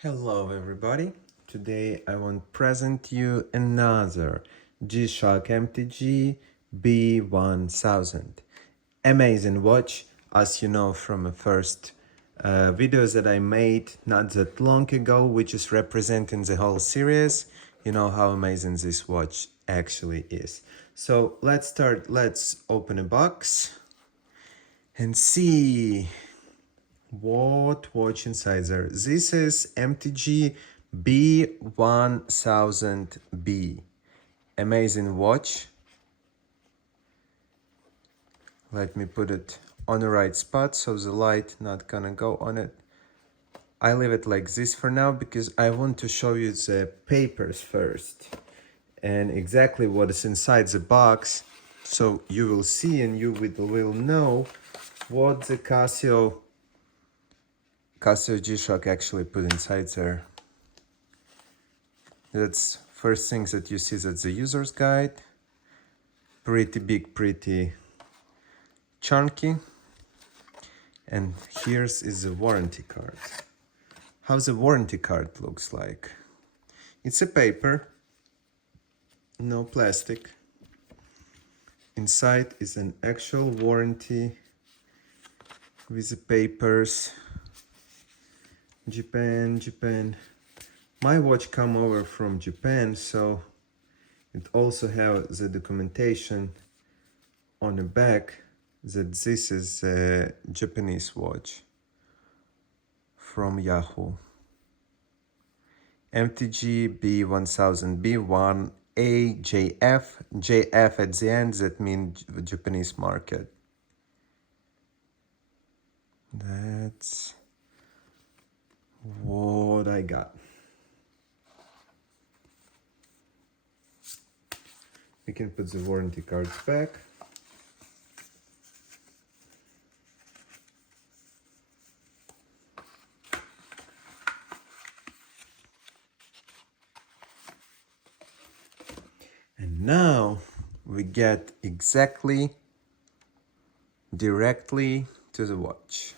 Hello everybody, today I want to present you another G-SHOCK MTG-B1000. Amazing watch, as you know from the first videos that I made not that long ago, which is representing the whole series. You know how amazing this watch actually is. So let's start, let's open a box and see what watch inside there. This is MTG B1000B. Amazing watch. Let me put it on the right spot so the light not gonna go on it. I leave it like this for now because I want to show you the papers first and exactly what is inside the box, so you will see and you will know what the CASIO G-SHOCK actually put inside there. That's first things that you see, that's the user's guide. Pretty big, pretty chunky. And here's is the warranty card. How the warranty card looks like. It's a paper, no plastic. Inside is an actual warranty with the papers. Japan. My watch come over from Japan, so it also has the documentation on the back that this is a Japanese watch from Yahoo. MTG B1000B-1A JF at the end, that means the Japanese market. That's what I got. We can put the warranty cards back. And now we get directly to the watch.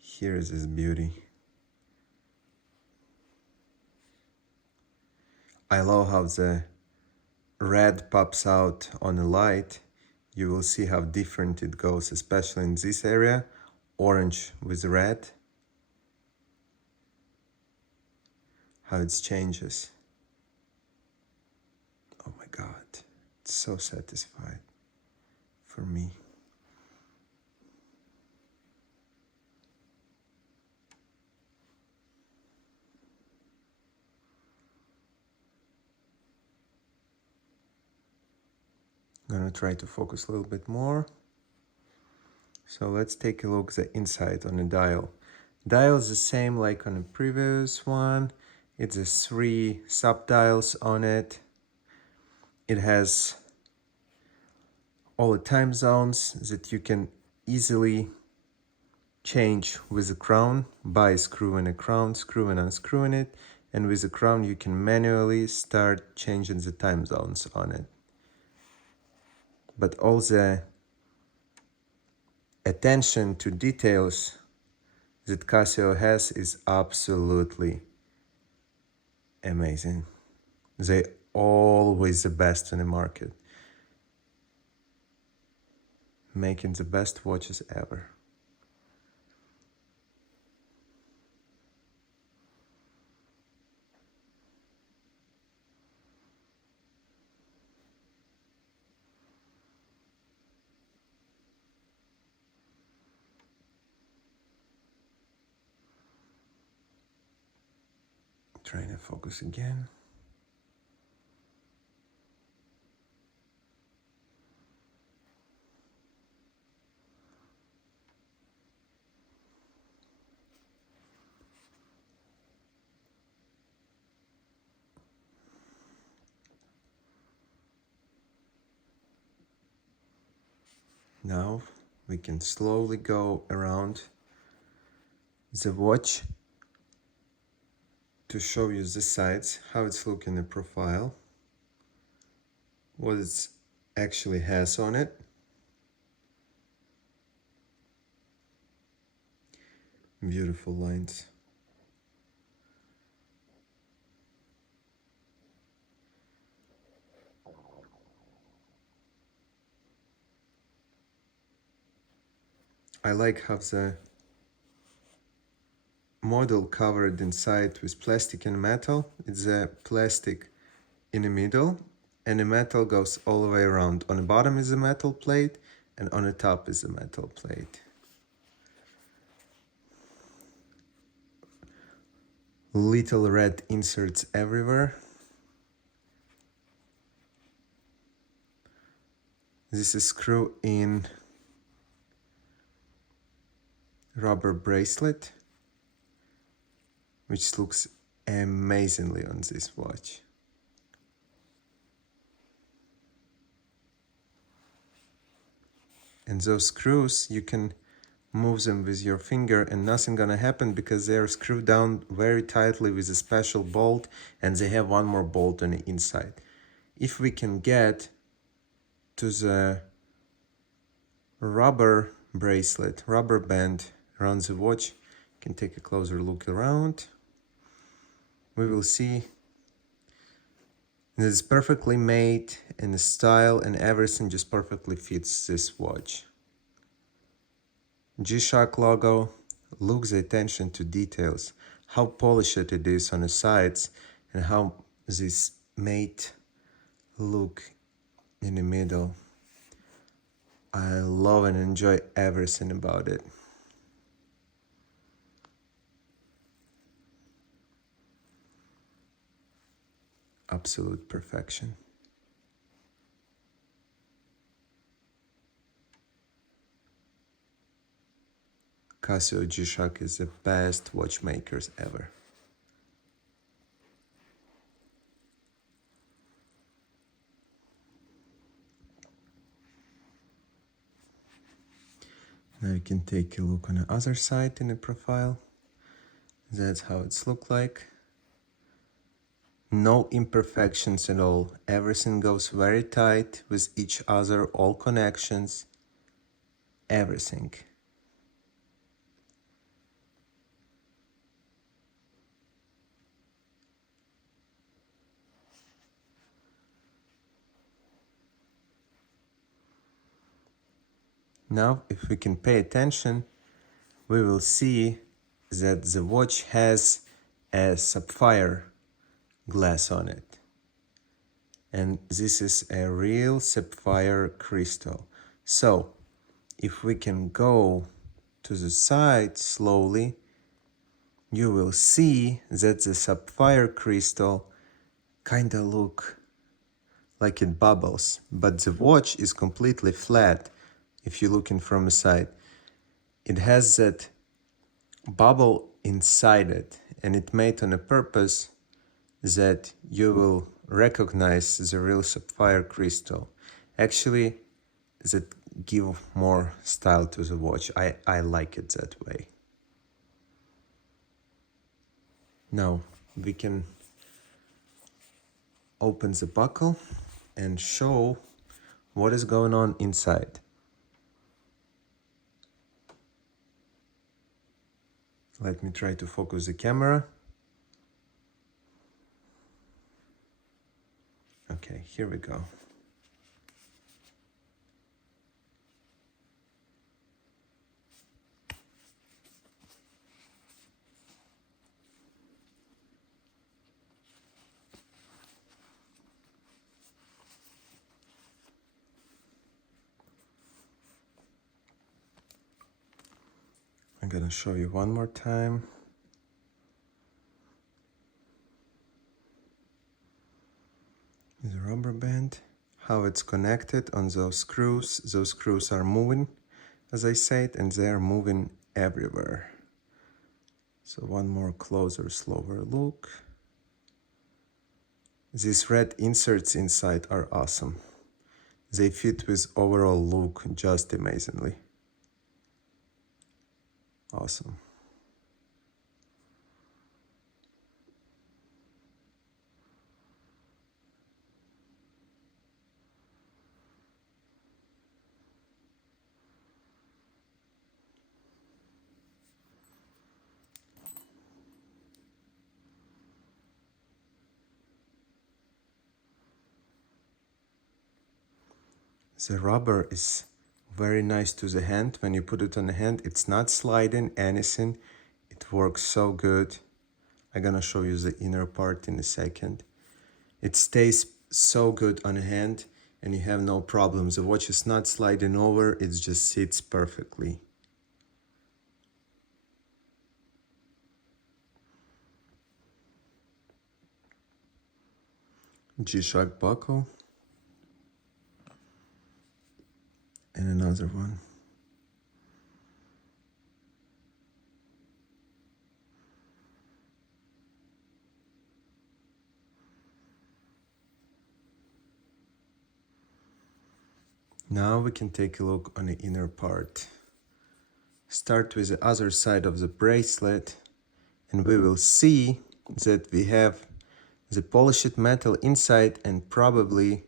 Here is this beauty. I love how the red pops out on the light. You will see how different it goes, especially in this area. Orange with red. How it changes. Oh my God, it's so satisfied for me. I'm gonna try to focus a little bit more. So let's take a look at the inside on the dial. Dial is the same like on the previous one. It's a 3 sub-dials on it. It has all the time zones that you can easily change with the crown by screwing a crown, screwing and unscrewing it. And with the crown you can manually start changing the time zones on it. But all the attention to details that CASIO has is absolutely amazing. They always the best in the market, making the best watches ever. Trying to focus again. Now we can slowly go around the watch to show you the sides, how it's looking in profile, what it actually has on it. Beautiful lines. I like how the model covered inside with plastic and metal. It's a plastic in the middle and the metal goes all the way around. On the bottom is a metal plate and on the top is a metal plate. Little red inserts everywhere. This is screw in rubber bracelet, which looks amazingly on this watch. And those screws, you can move them with your finger and nothing gonna happen because they are screwed down very tightly with a special bolt and they have one more bolt on the inside. If we can get to the rubber bracelet, rubber band around the watch, you can take a closer look around. We will see it's perfectly made and the style and everything just perfectly fits this watch. G-SHOCK logo, look the attention to details, how polished it is on the sides and how this mate look in the middle. I love and enjoy everything about it. Absolute perfection. CASIO G-SHOCK is the best watchmakers ever. Now you can take a look on the other side in the profile. That's how it's look like. No imperfections at all. Everything goes very tight with each other, all connections, everything. Now, if we can pay attention, we will see that the watch has a sapphire glass on it. And this is a real sapphire crystal. So, if we can go to the side slowly, you will see that the sapphire crystal kind of look like it bubbles, but the watch is completely flat if you're looking from the side. It has that bubble inside it, and it made on a purpose that you will recognize the real sapphire crystal. Actually, that give more style to the watch. I like it that way. Now we can open the buckle and show what is going on inside. Let me try to focus the camera. Okay, here we go. I'm gonna show you one more time. The rubber band, how it's connected on those screws. Those screws are moving, as I said, and they are moving everywhere. So one more closer, slower look. These red inserts inside are awesome. They fit with overall look just amazingly. Awesome. The rubber is very nice to the hand. When you put it on the hand, it's not sliding anything. It works so good. I'm gonna show you the inner part in a second. It stays so good on the hand and you have no problems. The watch is not sliding over, it just sits perfectly. G-Shock buckle. And another one. Now we can take a look on the inner part. Start with the other side of the bracelet and we will see that we have the polished metal inside and probably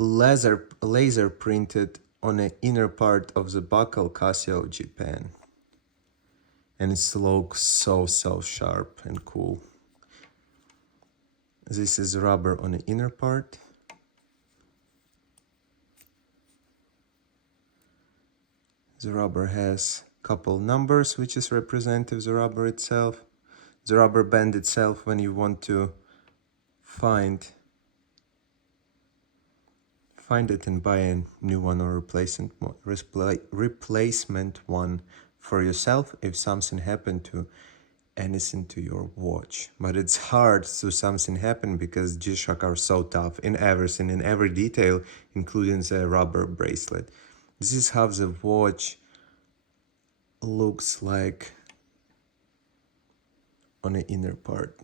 laser printed on the inner part of the buckle CASIO G pen. And it looks so sharp and cool. This is rubber on the inner part. The rubber has a couple numbers, which is representative of the rubber itself. The rubber band itself, when you want to find it and buy a new one or replacement one for yourself if something happened to anything to your watch. But it's hard to something happen because G-Shock are so tough in everything, in every detail, including the rubber bracelet. This is how the watch looks like on the inner part.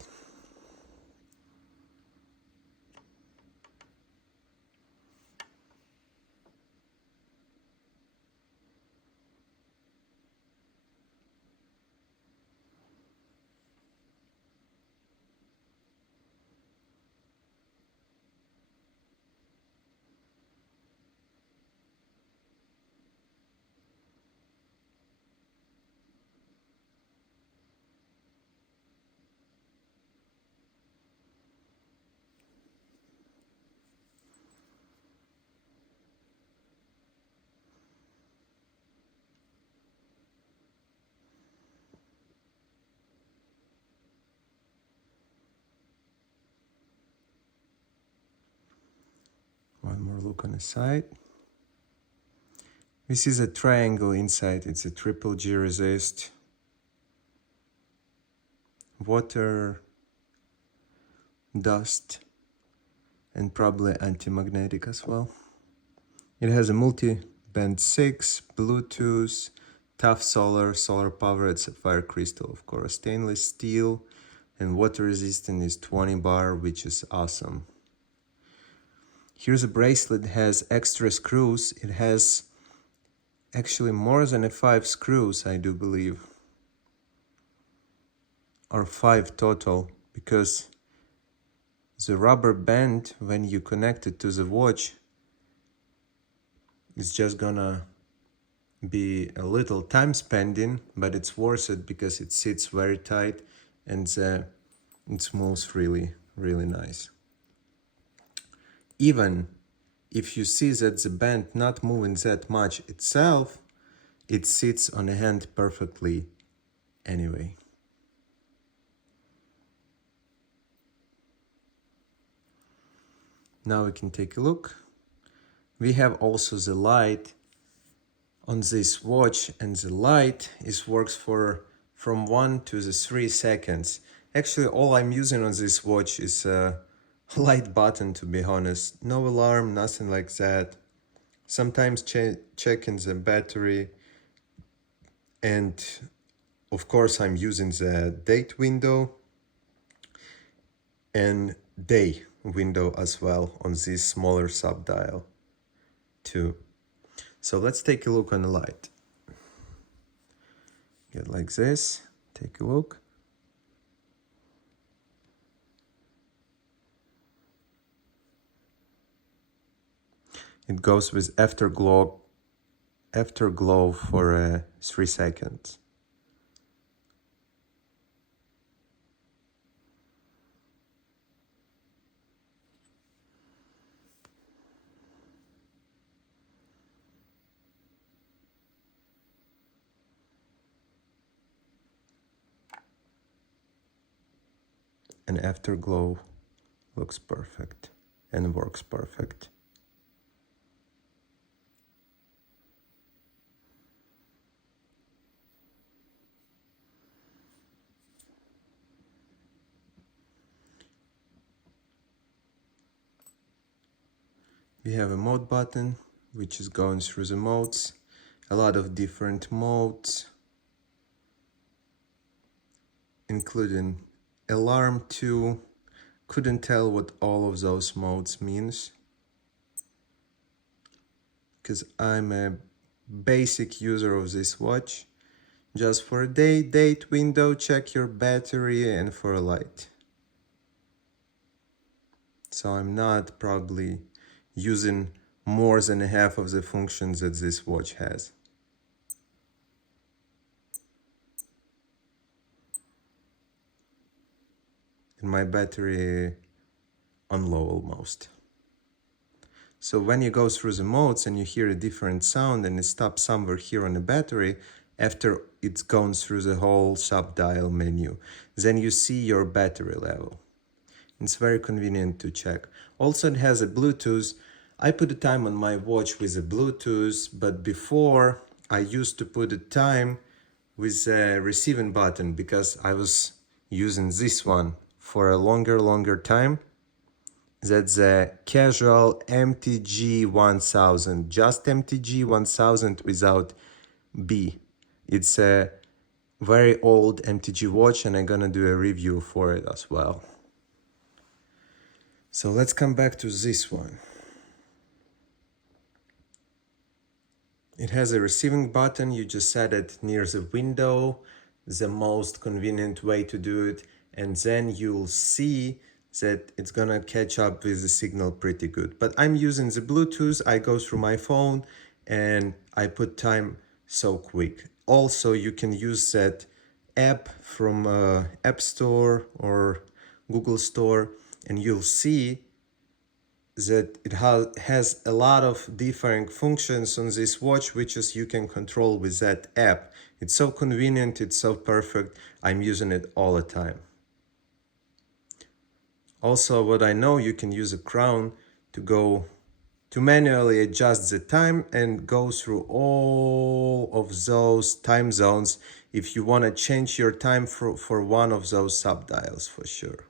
One more look on the side. This is a triangle inside. It's a triple G resist, water, dust, and probably anti-magnetic as well. It has a multi-band 6, Bluetooth, tough solar powered sapphire crystal, of course, stainless steel, and water resistant is 20 bar, which is awesome. Here's a bracelet that has extra screws. It has actually more than 5 screws, I do believe, or 5 total, because the rubber band, when you connect it to the watch, is just gonna be a little time spending, but it's worth it because it sits very tight and it moves really nice. Even if you see that the band not moving that much itself, it sits on the hand perfectly anyway. Now we can take a look. We have also the light on this watch, and the light works from 1 to 3 seconds. Actually, all I'm using on this watch is a light button, to be honest. No alarm, nothing like that. Sometimes checking the battery, and of course I'm using the date window and day window as well on this smaller sub dial too. So let's take a look on the light. Get like this, take a look. It goes with afterglow for 3 seconds. and afterglow looks perfect and works perfect. We have a mode button, which is going through the modes, a lot of different modes, including alarm too. Couldn't tell what all of those modes means, because I'm a basic user of this watch. Just for a day, date, window, check your battery, and for a light. So I'm not probably using more than half of the functions that this watch has. And my battery on low almost. So when you go through the modes and you hear a different sound and it stops somewhere here on the battery, after it's gone through the whole sub-dial menu, then you see your battery level. It's very convenient to check. Also, it has a Bluetooth. I put a time on my watch with a Bluetooth, but before I used to put a time with a receiving button because I was using this one for a longer time. That's a CASIO MTG-B1000, just MTG-B1000 without B. It's a very old MTG watch and I'm gonna do a review for it as well. So let's come back to this one. It has a receiving button. You just set it near the window, the most convenient way to do it, and then you'll see that it's gonna catch up with the signal pretty good. But I'm using the Bluetooth. I go through my phone and I put time so quick. Also, you can use that app from App Store or Google Store, and you'll see that it has a lot of different functions on this watch, which is you can control with that app. It's so convenient, it's so perfect. I'm using it all the time. Also, what I know, you can use a crown to manually adjust the time and go through all of those time zones if you want to change your time for one of those sub-dials for sure.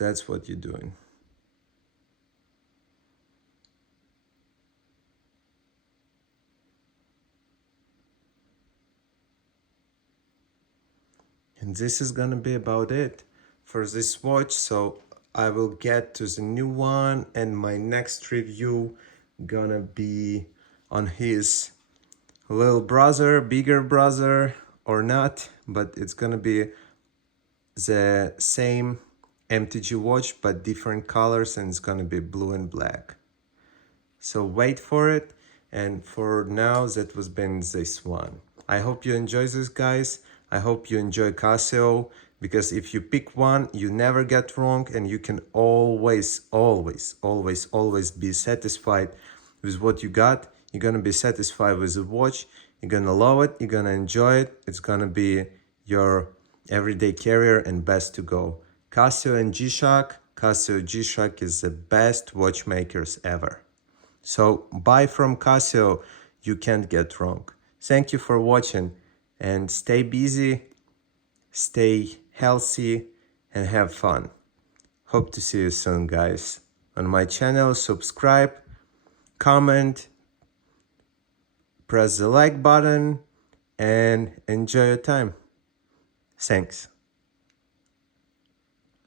That's what you're doing. And this is gonna be about it for this watch. So I will get to the new one, and my next review gonna be on his little brother, bigger brother or not, but it's gonna be the same MTG watch but different colors, and it's gonna be blue and black. So wait for it, and for now that was been this one. I hope you enjoy this, guys. I hope you enjoy Casio, because if you pick one, you never get wrong, and you can always be satisfied with what you got. You're gonna be satisfied with the watch. You're gonna love it. You're gonna enjoy it. It's gonna be your everyday carrier and best to go. Casio and G-SHOCK. Casio G-SHOCK is the best watchmakers ever. So buy from Casio, you can't get wrong. Thank you for watching, and stay busy, stay healthy, and have fun. Hope to see you soon, guys. On my channel, subscribe, comment, press the like button, and enjoy your time. Thanks.